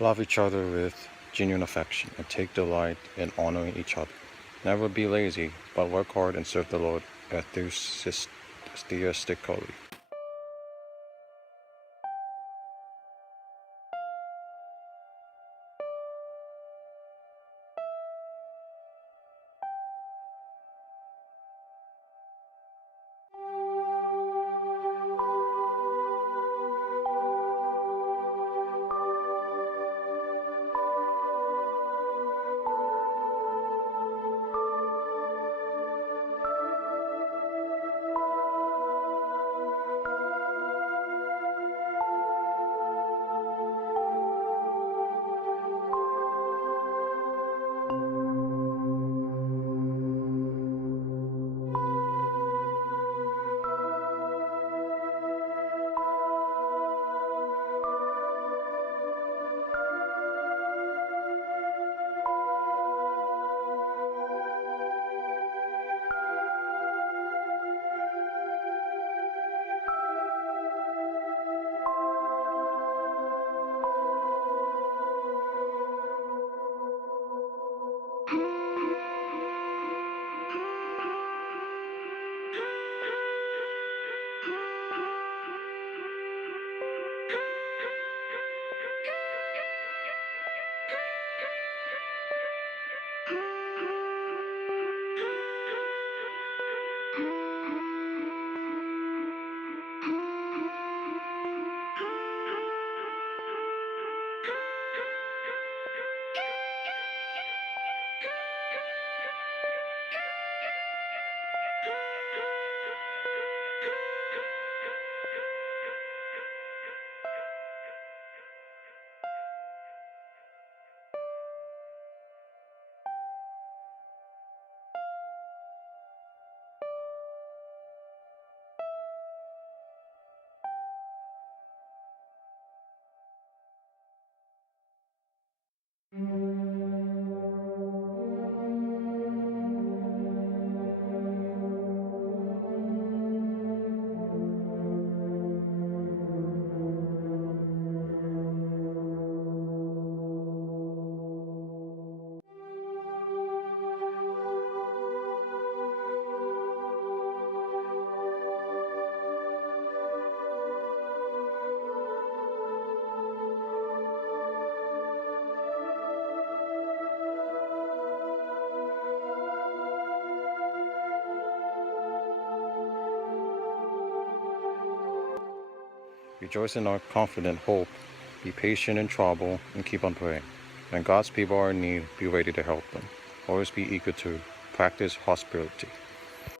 Love each other with genuine affection and take delight in honoring each other. Never be lazy, but work hard and serve the Lord enthusiastically. Rejoice in our confident hope. Be patient in trouble and keep on praying. When God's people are in need, be ready to help them. Always be eager to practice hospitality.